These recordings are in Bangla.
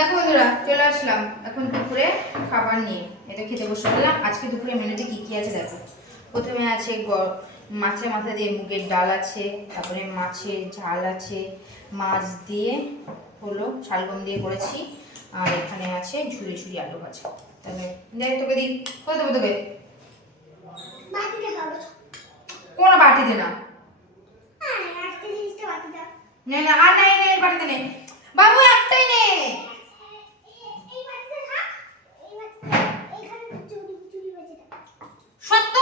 দেখো বন্ধুরা, চলে আসলাম এখন দুপুরে খাবার নিয়ে। এটা খেতে বসে পড়লাম। আজকে দুপুরে মেনুতে কি কি আছে দেখো। প্রথমে আছে মাছের মাথা দিয়ে মুগের ডাল আছে, তারপরে মাছের ঝাল আছে, মাছ দিয়ে হলো শালগম দিয়ে করেছি, আর এখানে আছে ঝুড়ি ঝুড়ি আলু ভাজা। তাহলে দেখ তোকে দিই, কই দেবো তোকে? কোনো বাটিতে না, না না আর নেই নেই, বাটিতে নেই বাবু, একটাই নে। সত্য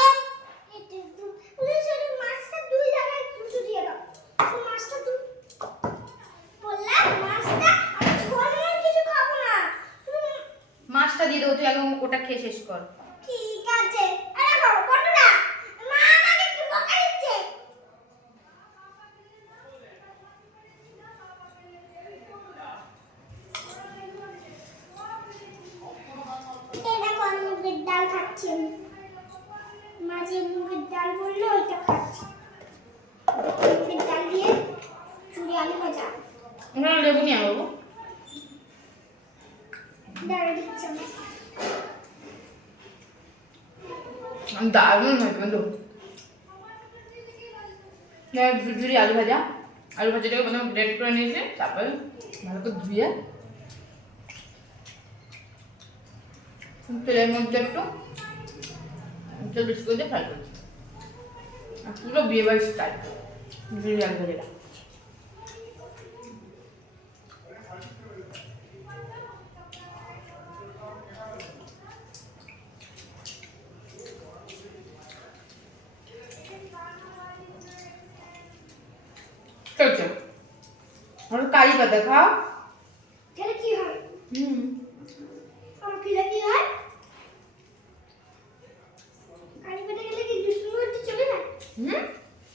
মাছটা দিয়ে দেবো, তুই আগে ওটা খেয়ে শেষ কর। ঠিক আছে। আরে বাবা বড়রা, মা আমাকে একটু বকা দিচ্ছে। এটা কোন মুগের ডাল খাচ্ছি আমি। মাঝে মুগের ডাল বললো ওইটা খাচ্ছি। মুগের ডাল দিয়ে চুরি আলু ভাজা। আমরা লেবু নিয়ে আসবো। ডাল দিচ্ছি আমি। দারুণ হয়েছে বন্ধু। ঝুড়ি আলু ভাজা, আলু ভাজাটাকে প্রথমে গ্রেট করে নিয়েছি, তারপরে ভালো করে ধুয়ে তেলের মধ্যে একটু তেল বেশি করে দিয়ে ফ্রাই করছি। আর পুরো বিয়ে বাড়ির স্টাইল ঝুড়ি আলু ভাজাটা। চলছে আর কারি পাতা খাও। তাহলে কি হয়? হুম, আর কিলা কি হয়? কারি পেটে গেলে কি দুষ্টুমি করতে চলে যায়? হুম,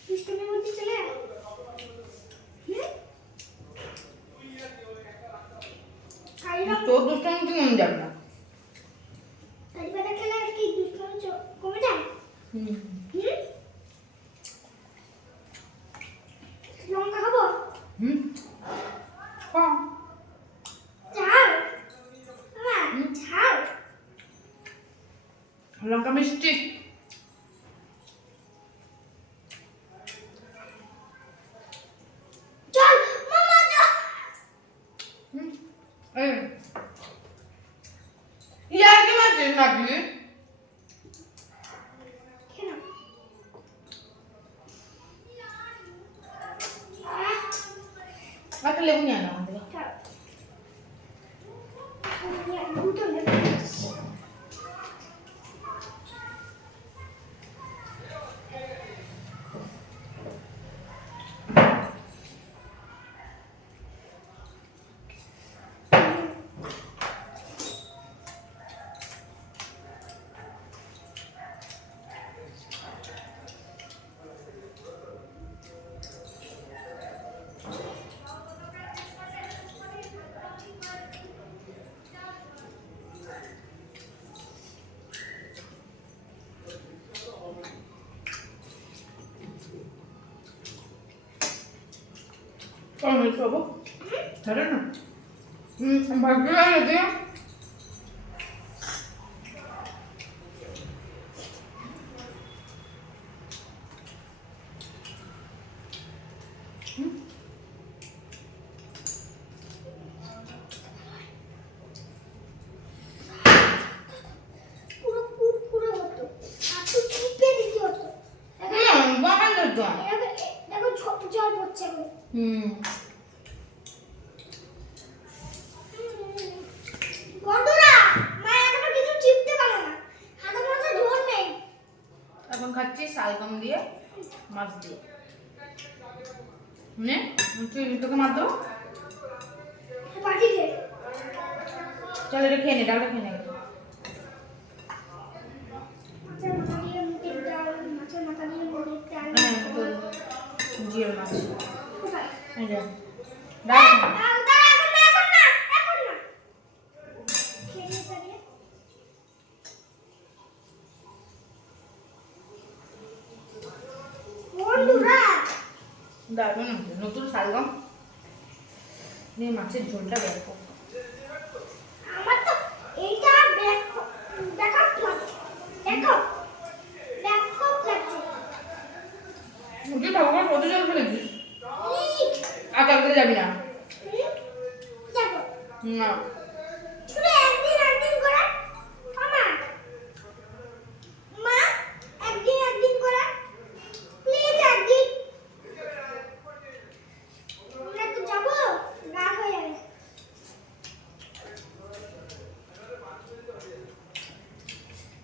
দুষ্টুমি করতে চলে যায়? কারি তোর দুষ্টামি কি মনে যাবে না। কারি পেটে খেলে কি দুষ্টুমি কমে যায়? হুম, লঙ্কা খাবো? হুম, খাও। ঝাল? মা, ঝাল? লঙ্কা মিষ্টি। চল মামা চল। ইয়ার কি মারছিস নাকি? কেন? একটা লেবু নিয়ে আনো আমাদের। চল। দুটো লেবু দিচ্ছি। Con il tuo boh? Era no? Ma guarda. পুরো কুরকুরে হতো। আর তুই চিপে দিতে হতো। বাহান্ন জন। দেখো ছোট জল পড়ছে এখন। বন্ধুরা, মা এখনো কিছু চিপতে পারে না। হাতের মধ্যে জোর নেই। এখন খাচ্ছি শালগম দিয়ে মাছ দিয়ে। নে তুই তোকে মার দেবো। বাটি দে। চল এটা খেয়ে নে, ডালটা খেয়ে নে। মাছের মাথা দিয়ে মুগের ডাল, মাছের মাথা দিয়ে মুগের ডাল। হ্যাঁ তোর জিওর মাছ। কোথায়? এই যে ডাল খা। দাঁড়া, এখন না, এখন না, এখন না। খেয়ে নে তাহলে। বন্ধুরা, দারুণ হয়েছে নতুন শালগম দিয়ে মাছের ঝোলটা দেখো। ব্যাকআপ লাগছে। দেখো ব্যাকআপ লাগছে। তুই ঠাকুমার কত জল ফেলেছিস? অনেক। আর কালকে যাবি না? দেখো না। শুধু একদিন করে আমার মা একদিন করে প্লিজ একদিন আমরা তো যাবো রাত হয়ে যাবে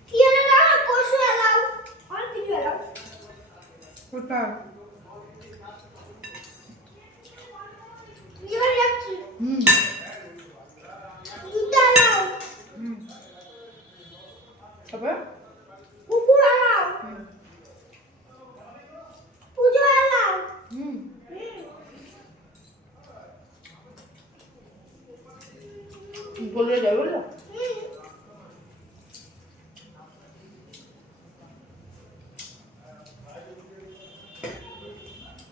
কি হলো না পশু এলাও আর কিছু এলাও কোথায়? এবার যাচ্ছি হুম। জুতা এলাও হুম। তারপর? কুকুর এলাও হুম। পুজো এলাও হুম। বললে যাবে বললো?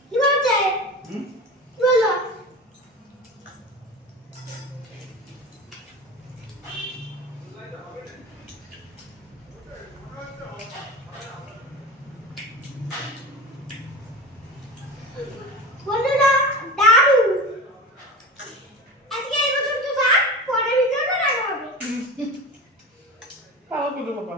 কি বলছে কি বললো বন্ধুরা দারু আজকে এই বছর তো থাক পরের ভিডিওটা দেখা হবে তাও কিছু বাবা।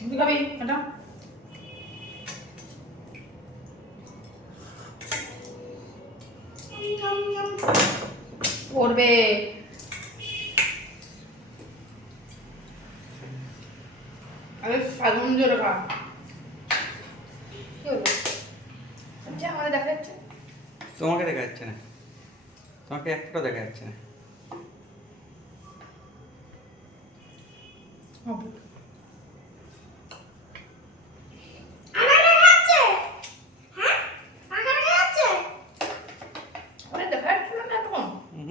তুই খাবি এটা? পড়বে। আরে সাগুন জোরে খা। কি হলো? আচ্ছা আমাদের দেখা যাচ্ছে। তোমাকে দেখা যাচ্ছে না, তোমাকে একটাও দেখা যাচ্ছে না। আমার দেখা যাচ্ছে হ্যাঁ আমার দেখা যাচ্ছে আমাদের দেখা যাচ্ছিল না তখন। হুম।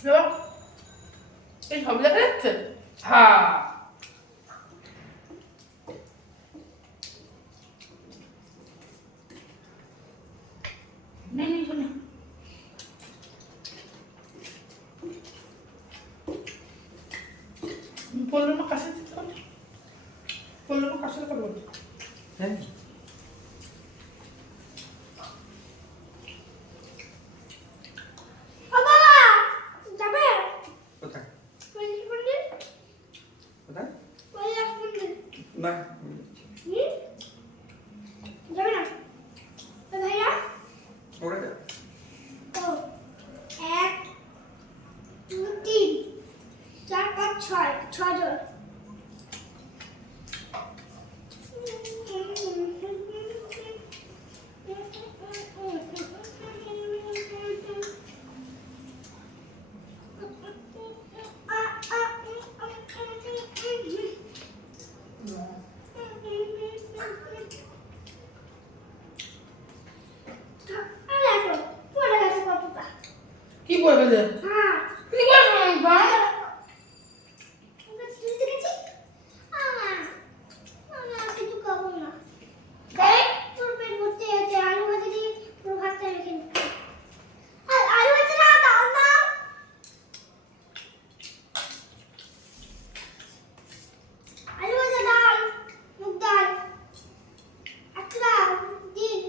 চলো। এই সব দেখা যাচ্ছে? হ্যাঁ। নেই নেই শোনে। বললো না কাছে দিতে হবে। বললো না কাছে দিতে হবে। হ্যাঁ, ও বাবা যাবে কোথায় কৈলাস মন্দির কোথায়? কৈলাস মন্দির না, যাবে না ও ভাইয়া ওরা যাবে। ও 1 2 3 4 5 6 জন কি করবে যে? হ্যাঁ কি করবে বা? আমরা চিনতে গেছি কিছু খাবো না কাই? তোর পেট ভর্তি আছে আলু ভাজা দিয়ে পুরো ভাতটা রেখে নে আর আলু ভাজা না দাও না আলু ভাজা ডাল মুগ ডাল একটা দিন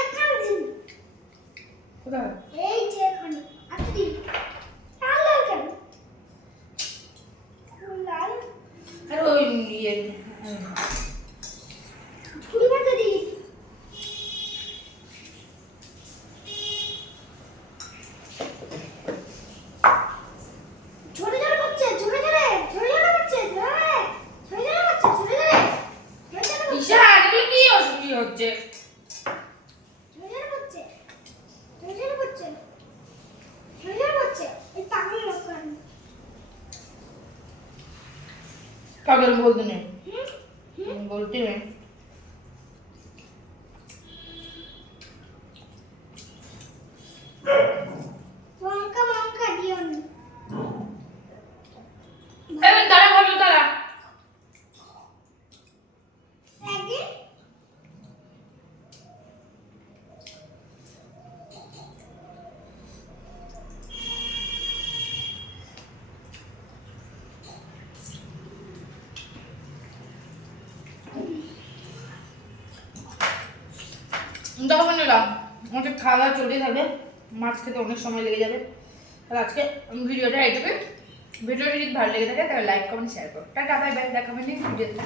একখান দিন কোথায়? এই যে এখানে একটা দিন ডাল দাও কেন ডাল আরে ওই ইয়ে পুরি ভাজা দিন করছে। ঝরঝর করছে ঝরঝর করছে ঝরঝর করছে এই পাগল লোক আমি পাগল বলতে নেই, হুম বলতে নেই। লঙ্কা লঙ্কা দিও নি এই দাঁড়া বলো দাঁড়া। একদিন দেখো বন্ধুরা, আমাদের খাওয়া দাওয়া চলতে থাকবে, মাছ খেতে অনেক সময় লেগে যাবে। আর আজকে ভিডিওটা এইটুকু। ভিডিওটা যদি ভালো লেগে থাকে তাহলে লাইক কমেন্ট শেয়ার করো। টাটা বাই বাই, দেখা হবে নেক্সট ভিডিওতে।